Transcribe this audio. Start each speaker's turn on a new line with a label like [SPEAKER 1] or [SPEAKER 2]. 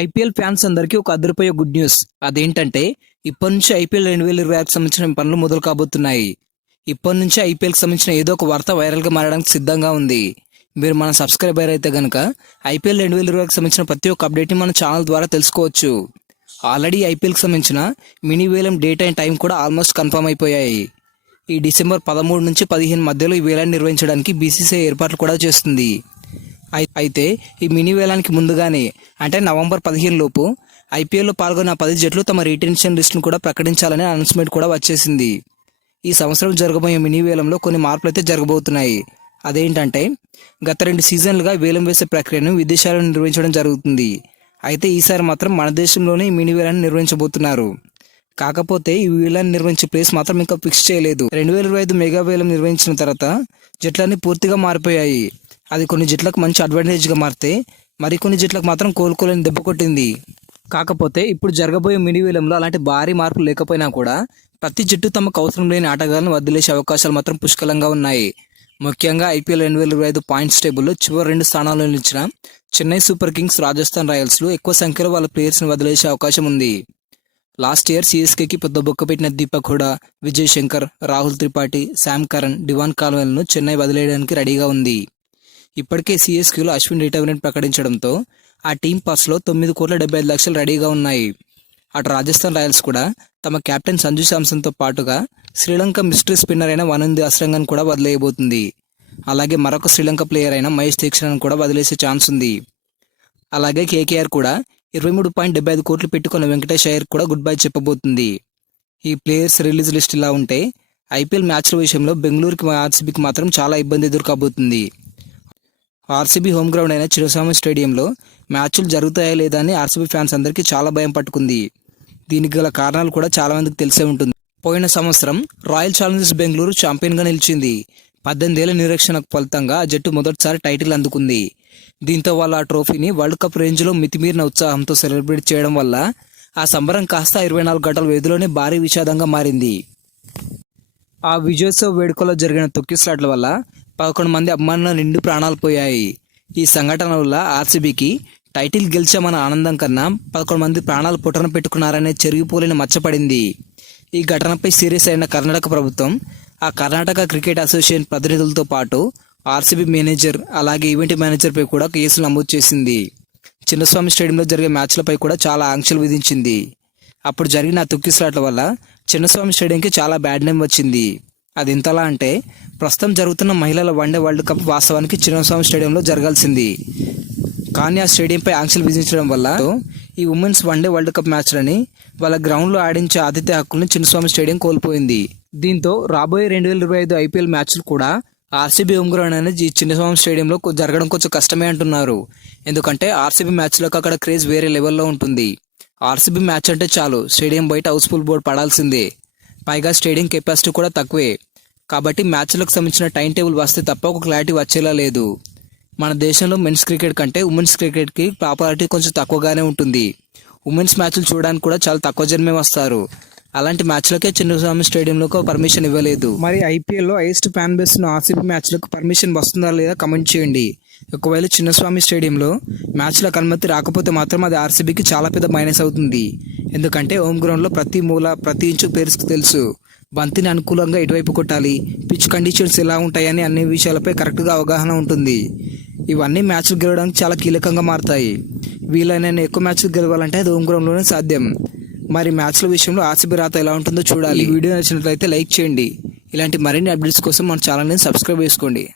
[SPEAKER 1] IPL fans అందరికీ ఒక అదిరిపోయే గుడ్ న్యూస్. అదేంటంటే ఇప్పటి నుంచి ఐపీఎల్ రెండు వేల ఇరవై ఆరుకు సంబంధించిన పనులు మొదలు కాబోతున్నాయి. ఇప్పటి నుంచి ఐపీఎల్కి సంబంధించిన ఏదో ఒక వార్త వైరల్గా మారడానికి సిద్ధంగా ఉంది. మీరు మన సబ్స్క్రైబర్ అయితే కనుక ఐపీఎల్ రెండు వేల ఇరవైకి సంబంధించిన ప్రతి ఒక్క అప్డేట్ని మన ఛానల్ ద్వారా తెలుసుకోవచ్చు. ఆల్రెడీ ఐపీఎల్కి సంబంధించిన మినీ వేలం డేట్ అండ్ టైం కూడా ఆల్మోస్ట్ కన్ఫర్మ్ అయిపోయాయి. ఈ డిసెంబర్ పదమూడు నుంచి పదిహేను మధ్యలో ఈ వేలాన్ని నిర్వహించడానికి బీసీసీఐ ఏర్పాట్లు కూడా చేస్తుంది. అయితే ఈ మినీ వేలానికి ముందుగానే అంటే నవంబర్ పదిహేను లోపు ఐపీఎల్లో పాల్గొన్న పది జట్లు తమ రిటెన్షన్ లిస్టును కూడా ప్రకటించాలనే అనౌన్స్మెంట్ కూడా వచ్చేసింది. ఈ సంవత్సరం జరగబోయే మినీ వేలంలో కొన్ని మార్పులు అయితే జరగబోతున్నాయి. అదేంటంటే గత రెండు సీజన్లుగా వేలం వేసే ప్రక్రియను విదేశాలను నిర్వహించడం జరుగుతుంది. అయితే ఈసారి మాత్రం మన దేశంలోనే ఈ మినీ వేలాన్ని నిర్వహించబోతున్నారు. కాకపోతే ఈ వేలాన్ని నిర్వహించే ప్లేస్ మాత్రం ఇంకా ఫిక్స్ చేయలేదు. రెండు వేల ఇరవై ఐదు మెగా వేలం నిర్వహించిన తర్వాత జట్లన్నీ పూర్తిగా మారిపోయాయి. అది కొన్ని జట్లకు మంచి అడ్వాంటేజ్గా మారితే మరికొన్ని జట్లకు మాత్రం కోలుకోలేని దెబ్బ కొట్టింది. కాకపోతే ఇప్పుడు జరగబోయే మినీవేలంలో అలాంటి భారీ మార్పులు లేకపోయినా కూడా ప్రతి జట్టు తమకు అవసరం లేని ఆటగాళ్ళను వదిలేసే అవకాశాలు మాత్రం పుష్కలంగా ఉన్నాయి. ముఖ్యంగా ఐపీఎల్ రెండు వేల ఇరవై ఐదు పాయింట్స్ టేబుల్లో చివరి రెండు స్థానాల్లో నిలిచిన చెన్నై సూపర్ కింగ్స్ రాజస్థాన్ రాయల్స్లు ఎక్కువ సంఖ్యలో వాళ్ళ ప్లేయర్స్ని వదిలేసే అవకాశం ఉంది. లాస్ట్ ఇయర్ సిఎస్కేకి పెద్ద బొక్క పెట్టిన Deepak Hooda Vijay Shankar Rahul Tripathi Sam Curran Devon కాల్వెల్ను Chennai వదిలేయడానికి రెడీగా ఉంది. ఇప్పటికే సిఎస్కేలో అశ్విన్ రిటైర్మెంట్ ప్రకటించడంతో ఆ టీం పర్స్లో తొమ్మిది కోట్ల డెబ్బై ఐదు లక్షలు రెడీగా ఉన్నాయి. అటు రాజస్థాన్ రాయల్స్ కూడా తమ కెప్టెన్ సంజు శాంసన్తో పాటుగా శ్రీలంక మిస్టరీ స్పిన్నర్ అయిన వనంది అస్రంగన్ కూడా వదిలేయబోతుంది. అలాగే మరొక శ్రీలంక ప్లేయర్ అయిన మహేష్ దీక్షణను కూడా వదిలేసే ఛాన్స్ ఉంది. అలాగే కేకేఆర్ కూడా ఇరవై మూడు పాయింట్ డెబ్బై ఐదు కోట్లు పెట్టుకున్న వెంకటేష్ అయ్యర్ కూడా గుడ్ బై చెప్పబోతుంది. ఈ ప్లేయర్స్ రిలీజ్ లిస్ట్ ఇలా ఉంటే ఐపీఎల్ మ్యాచ్ల విషయంలో బెంగళూరుకి ఆర్సీబీకి మాత్రం చాలా ఇబ్బంది ఎదుర్కోబోతుంది. ఆర్సీబీ హోమ్ గ్రౌండ్ అయిన చిరుస్వామి స్టేడియంలో మ్యాచ్లు జరుగుతాయా లేదా అని ఆర్సీబీ ఫ్యాన్స్ అందరికీ చాలా భయం పట్టుకుంది. దీనికి గల కారణాలు కూడా చాలా మందికి తెలిసే ఉంటుంది. పోయిన సంవత్సరం రాయల్ ఛాలెంజర్స్ బెంగళూరు ఛాంపియన్గా నిలిచింది. పద్దెనిమిదేళ్ళ నిరీక్షణకు ఫలితంగా ఆ జట్టు మొదటిసారి టైటిల్ అందుకుంది. దీంతో వాళ్ళు ఆ ట్రోఫీని వరల్డ్ కప్ రేంజ్లో మితిమీరిన ఉత్సాహంతో సెలబ్రేట్ చేయడం వల్ల ఆ సంబరం కాస్త ఇరవై నాలుగు గంటల వ్యధిలోనే భారీ విషాదంగా మారింది. ఆ విజయోత్సవ వేడుకలో జరిగిన తొక్కిస్లాట్ల వల్ల పదకొండు మంది అభిమానుల నిండు ప్రాణాలు పోయాయి. ఈ సంఘటన వల్ల ఆర్సీబీకి టైటిల్ గెలిచామన్న ఆనందం కన్నా పదకొండు మంది ప్రాణాలు పుట్టన పెట్టుకున్నారనే చెరిగిపోలేని మచ్చపడింది. ఈ ఘటనపై సీరియస్ అయిన కర్ణాటక ప్రభుత్వం ఆ కర్ణాటక క్రికెట్ అసోసియేషన్ ప్రతినిధులతో పాటు ఆర్సీబీ మేనేజర్ అలాగే ఈవెంట్ మేనేజర్పై కూడా కేసులు నమోదు చేసింది. చిన్నస్వామి స్టేడియంలో జరిగే మ్యాచ్లపై కూడా చాలా ఆంక్షలు విధించింది. అప్పుడు జరిగిన ఆ వల్ల చిన్నస్వామి స్టేడియంకి చాలా బ్యాడ్ నేమ్ వచ్చింది. అది ఇంతలా అంటే ప్రస్తుతం జరుగుతున్న మహిళల వన్డే వరల్డ్ కప్ వాస్తవానికి చిన్నస్వామి స్టేడియంలో జరగాల్సింది. కానీ ఆ స్టేడియంపై ఆంక్షలు విధించడం వల్ల ఈ women's one day world cup మ్యాచ్లని వాళ్ళ గ్రౌండ్లో ఆడించే ఆతిథ్య హక్కుల్ని చిన్నస్వామి స్టేడియం కోల్పోయింది. దీంతో రాబోయే రెండు వేల ఇరవై ఐదు ఐపీఎల్ మ్యాచ్లు కూడా ఆర్సీబీ హోమ్ గ్రౌండ్ అనేది ఈ చిన్నస్వామి స్టేడియంలో జరగడం కొంచెం కష్టమే అంటున్నారు. ఎందుకంటే ఆర్సీబీ మ్యాచ్లకు అక్కడ క్రేజ్ వేరే లెవెల్లో ఉంటుంది. ఆర్సీబీ మ్యాచ్ అంటే చాలు స్టేడియం బయట హౌస్ఫుల్ బోర్డు పడాల్సిందే. పైగా స్టేడియం కెపాసిటీ కూడా తక్కువే. కాబట్టి మ్యాచ్లకు సంబంధించిన టైం టేబుల్ వస్తే తప్ప ఒక క్లారిటీ వచ్చేలా లేదు. మన దేశంలో మెన్స్ క్రికెట్ కంటే ఉమెన్స్ క్రికెట్కి పాపులారిటీ కొంచెం తక్కువగానే ఉంటుంది. ఉమెన్స్ మ్యాచ్లు చూడడానికి కూడా చాలా తక్కువ జనమే వస్తారు. అలాంటి మ్యాచ్లకే చిన్నస్వామి స్టేడియంలో పర్మిషన్ ఇవ్వలేదు. మరి ఐపీఎల్లో హైయెస్ట్ ఫ్యాన్ బేస్ ఆర్సీబీ మ్యాచ్లకు పర్మిషన్ వస్తుందా లేదా కమెంట్ చేయండి. ఒకవేళ చిన్నస్వామి స్టేడియంలో మ్యాచ్లకు అనుమతి రాకపోతే మాత్రం అది ఆర్సీబీకి చాలా పెద్ద మైనస్ అవుతుంది. ఎందుకంటే హోమ్ గ్రౌండ్లో ప్రతి మూల ప్రతి ఇంచు పేరుకు తెలుసు. బంతిని అనుకూలంగా ఎటువైపు కొట్టాలి. పిచ్ కండిషన్స్ ఎలా ఉంటాయని అన్ని విషయాలపై కరెక్ట్గా అవగాహన ఉంటుంది. ఇవన్నీ మ్యాచ్లు గెలవడానికి చాలా కీలకంగా మారుతాయి. వీలైన ఎక్కువ మ్యాచ్లు గెలవాలంటే అది హోమ్ గ్రౌండ్లోనే సాధ్యం. మరి మ్యాచ్ల విషయంలో ఆర్సీబీ రాత ఎలా ఉంటుందో చూడాలి. వీడియో నచ్చినట్లయితే లైక్ చేయండి. ఇలాంటి మరిన్ని అప్డేట్స్ కోసం మన ఛానల్ని సబ్స్క్రైబ్ చేసుకోండి.